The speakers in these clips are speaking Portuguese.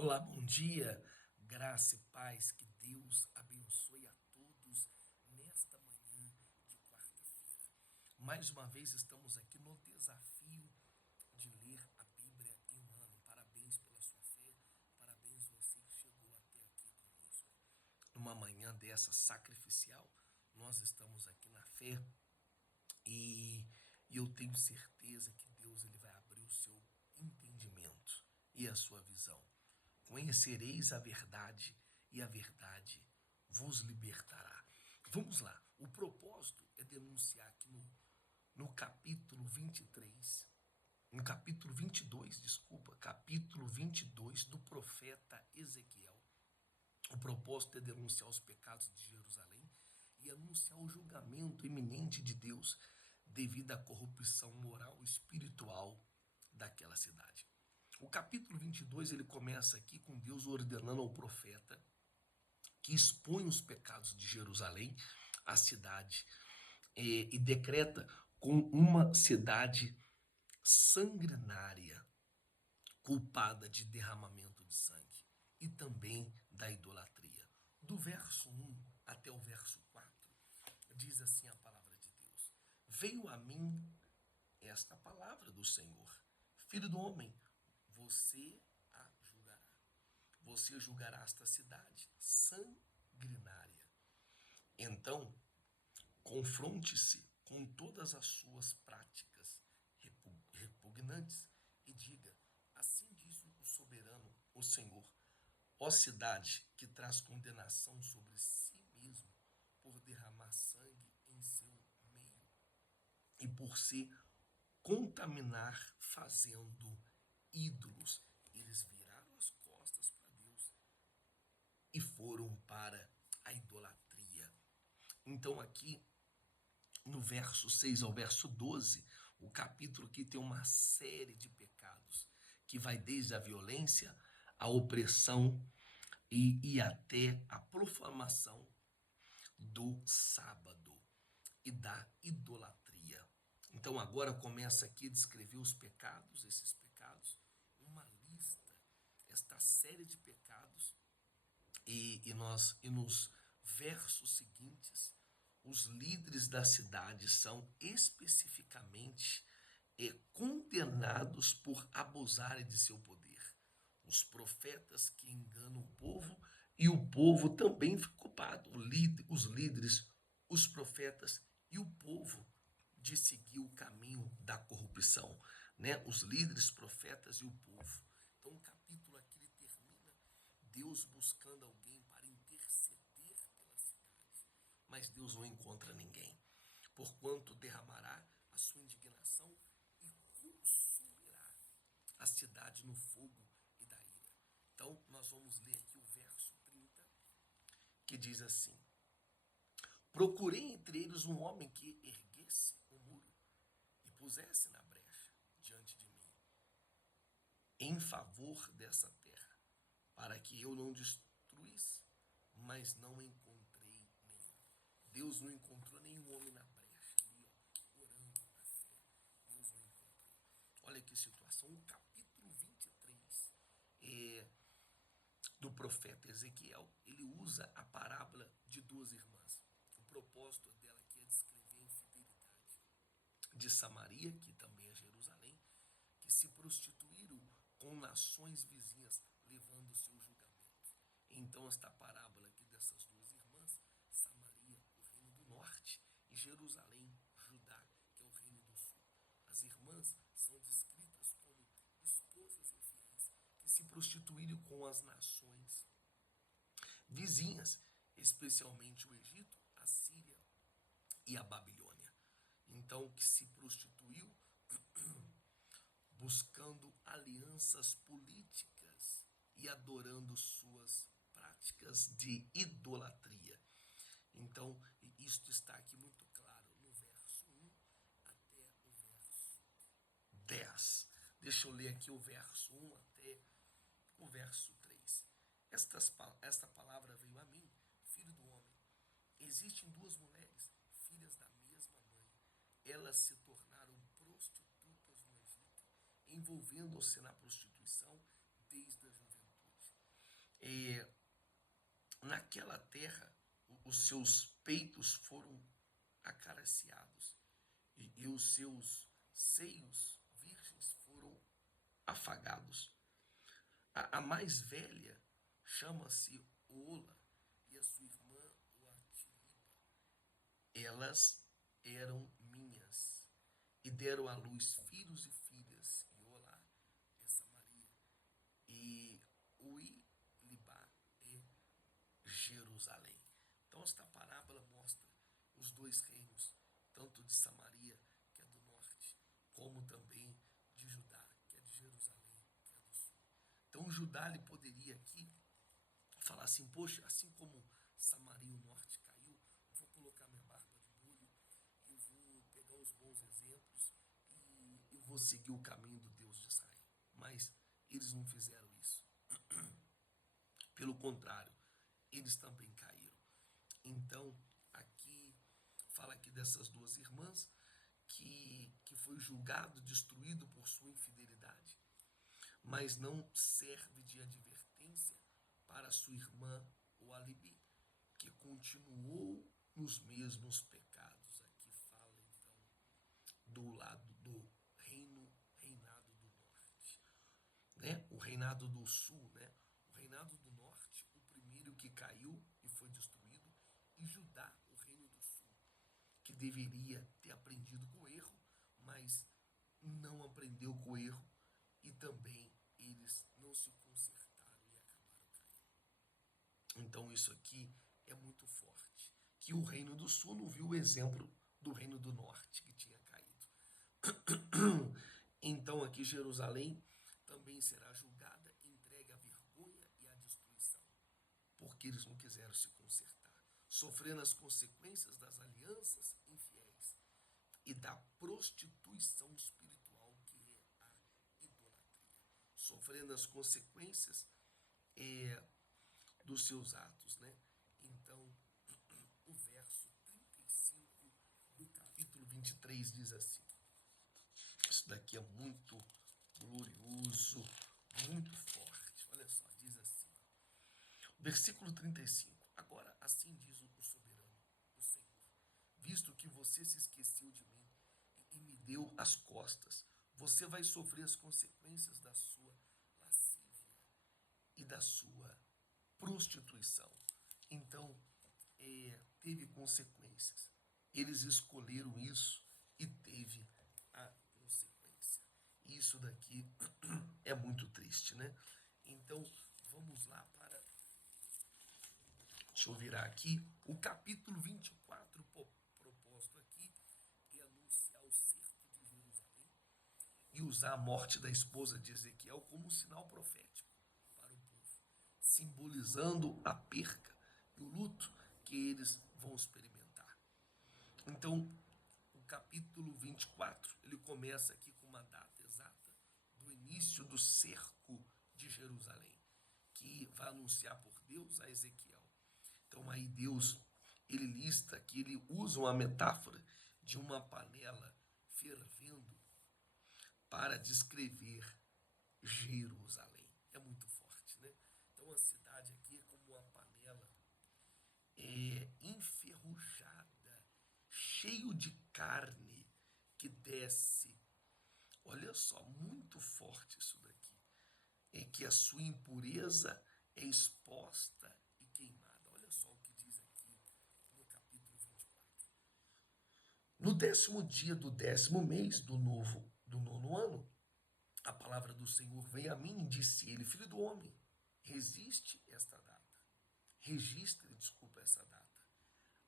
Olá, bom dia, graça e paz, que Deus abençoe a todos nesta manhã de quarta-feira. Mais uma vez estamos aqui no desafio de ler a Bíblia em um ano. Parabéns pela sua fé, parabéns você que chegou até aqui conosco. Numa manhã dessa sacrificial, nós estamos aqui na fé e, e eu tenho certeza que Deus ele vai abrir o seu entendimento e a sua visão. Conhecereis a verdade e a verdade vos libertará. Vamos lá. O propósito é denunciar aqui no capítulo 23, no capítulo 22, desculpa, capítulo 22 do profeta Ezequiel. O propósito é denunciar os pecados de Jerusalém e anunciar o julgamento iminente de Deus devido à corrupção moral e espiritual daquela cidade. O capítulo 22 ele começa aqui com Deus ordenando ao profeta que expõe os pecados de Jerusalém, a cidade, e decreta com uma cidade sanguinária, culpada de derramamento de sangue e também da idolatria. Do verso 1 até o verso 4, diz assim a palavra de Deus: Veio a mim esta palavra do Senhor, filho do homem, você a julgará. Você julgará esta cidade sanguinária. Então, confronte-se com todas as suas práticas repugnantes e diga: assim diz o soberano, o Senhor, ó cidade que traz condenação sobre si mesmo por derramar sangue em seu meio e por se contaminar fazendo ídolos. Eles viraram as costas para Deus e foram para a idolatria. Então aqui no verso 6 ao verso 12, o capítulo aqui tem uma série de pecados que vai desde a violência, a opressão e até a profanação do sábado e da idolatria. Então agora começa aqui a descrever os pecados, esses pecados, uma lista, esta série de pecados, e nos versos seguintes, os líderes da cidade são especificamente condenados por abusarem de seu poder. Os profetas que enganam o povo e o povo também foi culpado. Os líderes, os profetas e o povo de seguir o caminho da corrupção, né? Os líderes, profetas e o povo. Então o capítulo aqui ele termina Deus buscando alguém para interceder pela cidade, mas Deus não encontra ninguém, porquanto derramará a sua indignação e consumirá a cidade no fogo e da ira. Então nós vamos ler aqui o verso 30, que diz assim: Procurei entre eles um homem que erguesse o muro e pusesse na brecha diante de mim, em favor dessa terra, para que eu não destruísse, mas não encontrei nenhum. Deus não encontrou nenhum homem na brecha, ali, ó, orando na fé. Deus não encontrou. Olha que situação. O capítulo 23 do profeta Ezequiel, ele usa a parábola de duas irmãs. O propósito dela aqui é descrever a infidelidade de Samaria, que também é Jerusalém, que se prostituíram com nações vizinhas, levando o seu julgamento. Então, esta parábola aqui dessas duas irmãs, Samaria, o reino do norte, e Jerusalém, Judá, que é o reino do sul. As irmãs são descritas como esposas infiéis que se prostituíram com as nações vizinhas, especialmente o Egito, a Síria e a Babilônia. Então, que se prostituiu buscando alianças políticas e adorando suas práticas de idolatria. Então, isto está aqui muito claro no verso 1 até o verso 10. Deixa eu ler aqui o verso 1 até o verso 3. Esta palavra veio a mim, filho do homem. Existem duas mulheres, filhas da mesma mãe. Elas se tornaram prostitutas no Egito, envolvendo-se na prostituição desde a juventude. naquela terra os seus peitos foram acariciados e os seus seios virgens foram afagados. A mais velha chama-se Ola e a sua irmã Oatilipa. Elas eram minhas e deram à luz filhos e filhas, e Olá é Samaria, e Uilibá é Jerusalém. Então esta parábola mostra os dois reinos, tanto de Samaria, que é do norte, como também de Judá, que é de Jerusalém, que é do sul. Então Judá ele poderia aqui falar assim, poxa, assim como Samaria o norte caiu, vou colocar minha barba de molho, eu vou pegar os bons exemplos e eu vou seguir o caminho do Deus de Israel. Mas eles não fizeram isso. Pelo contrário, eles também caíram. Então, aqui fala aqui dessas duas irmãs que foi julgado, destruído por sua infidelidade, mas não serve de advertência para sua irmã Oalibi, que continuou nos mesmos pecados. Aqui fala então do lado do reinado do norte, né? O reinado do sul, né? O reinado do norte, o primeiro que caiu e foi destruído, e Judá, o reino do sul, que deveria ter aprendido com o erro, mas não aprendeu com o erro e também eles não se consertaram e acabaram caindo. Então isso aqui é muito forte, que o reino do sul não viu o exemplo do reino do norte que tinha caído. Então aqui Jerusalém também será julgada, entregue à vergonha e à destruição, porque eles não quiseram se consertar, sofrendo as consequências das alianças infiéis e da prostituição espiritual que é a idolatria, sofrendo as consequências dos seus atos, né? Então, o verso 35 do capítulo 23 diz assim, isso daqui é muito glorioso, muito forte, olha só, diz assim, versículo 35, agora assim diz o soberano, o Senhor, visto que você se esqueceu de mim e me deu as costas, você vai sofrer as consequências da sua lascívia e da sua prostituição. Então, teve consequências. Eles escolheram isso e teve a consequência. Isso daqui é muito triste, né? Então, vamos lá para... Deixa eu virar aqui. O capítulo 24 proposto aqui é anunciar o cerco de Jerusalém e usar a morte da esposa de Ezequiel como um sinal profético para o povo, simbolizando a perca e o luto que eles vão experimentar. Então, o capítulo 24, ele começa aqui com uma data exata do início do cerco de Jerusalém, que vai anunciar por Deus a Ezequiel. Então aí Deus, ele lista que ele usa uma metáfora de uma panela fervendo para descrever Jerusalém. É muito forte, né? Então a cidade aqui é como uma panela enferrujada, cheio de carne que desce. Olha só, muito forte isso daqui. É que a sua impureza é exposta e queimada. Olha só o que diz aqui no capítulo 24. No 10º dia do 10º mês do nono ano, a palavra do Senhor veio a mim e disse ele, filho do homem, registre essa data,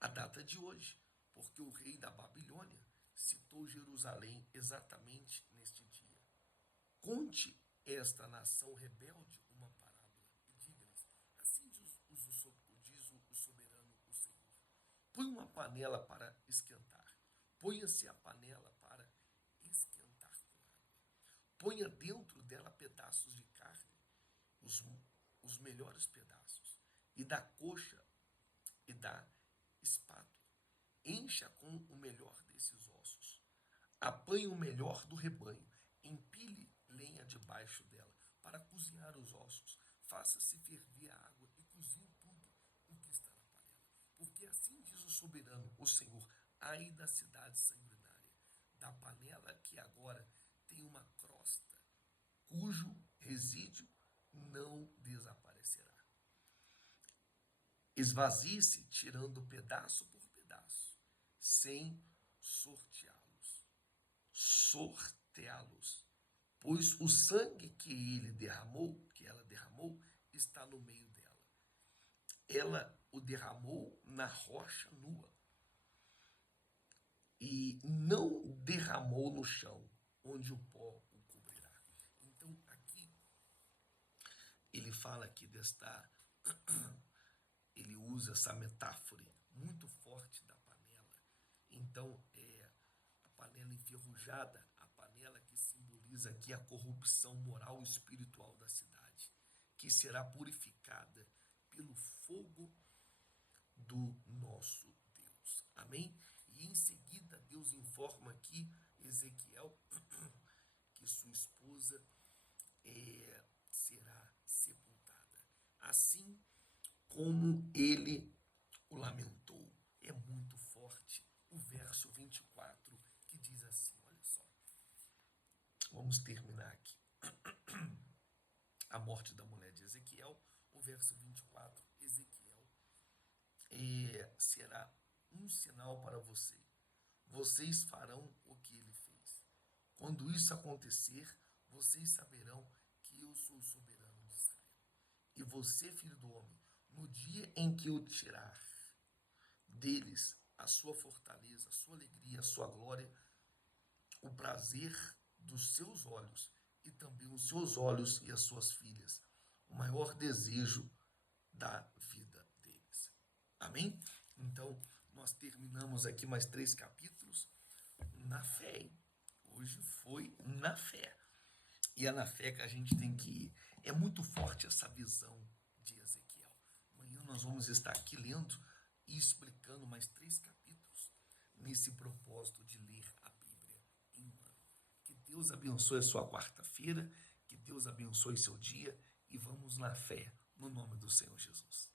a data de hoje, porque o rei da Babilônia citou Jerusalém exatamente neste dia. Conte esta nação rebelde uma parábola e diga-lhes, assim diz o soberano, o Senhor. Põe uma panela para esquentar, ponha-se a panela para esquentar com água. Ponha dentro dela pedaços de carne, os melhores pedaços, e da coxa e da espátula. Encha com o melhor desses ossos. Apanhe o melhor do rebanho, empilhe lenha debaixo dela, para cozinhar os ossos. Faça-se ferver a água e cozinhe tudo o que Porque assim diz o soberano, o Senhor, ai da cidade sanguinária, da panela que agora tem uma crosta, cujo resíduo não desaparecerá. Esvazie-se, tirando pedaço por pedaço, sem sorteá-los, pois o sangue que ela derramou, está no meio dela. Ela o derramou na rocha nua e não derramou no chão, onde o pó o cobrirá. Então, aqui, ele fala aqui ele usa essa metáfora muito forte da panela. Então, a panela enferrujada, a panela que simboliza aqui a corrupção moral e espiritual da cidade, que será purificada pelo fogo do nosso Deus. Amém? E em seguida, Deus informa aqui Ezequiel que sua esposa será sepultada, assim como ele o lamentou. É muito forte o verso 24, que diz assim, olha só. Vamos terminar aqui. A morte da mulher de Ezequiel, o verso 24, Ezequiel, será um sinal para você. Vocês farão o que ele fez. Quando isso acontecer, vocês saberão que eu sou o soberano de Israel. E você, filho do homem, no dia em que eu tirar deles a sua fortaleza, a sua alegria, a sua glória, o prazer dos seus olhos e também os seus olhos e as suas filhas, o maior desejo da vida deles. Amém? Então, nós terminamos aqui mais 3 capítulos na fé. Hoje foi na fé. E é na fé que a gente tem que ir. É muito forte essa visão de Ezequiel. Amanhã nós vamos estar aqui lendo e explicando mais 3 capítulos nesse propósito de ler a Bíblia em um ano. Que Deus abençoe a sua quarta-feira, que Deus abençoe seu dia e vamos na fé, no nome do Senhor Jesus.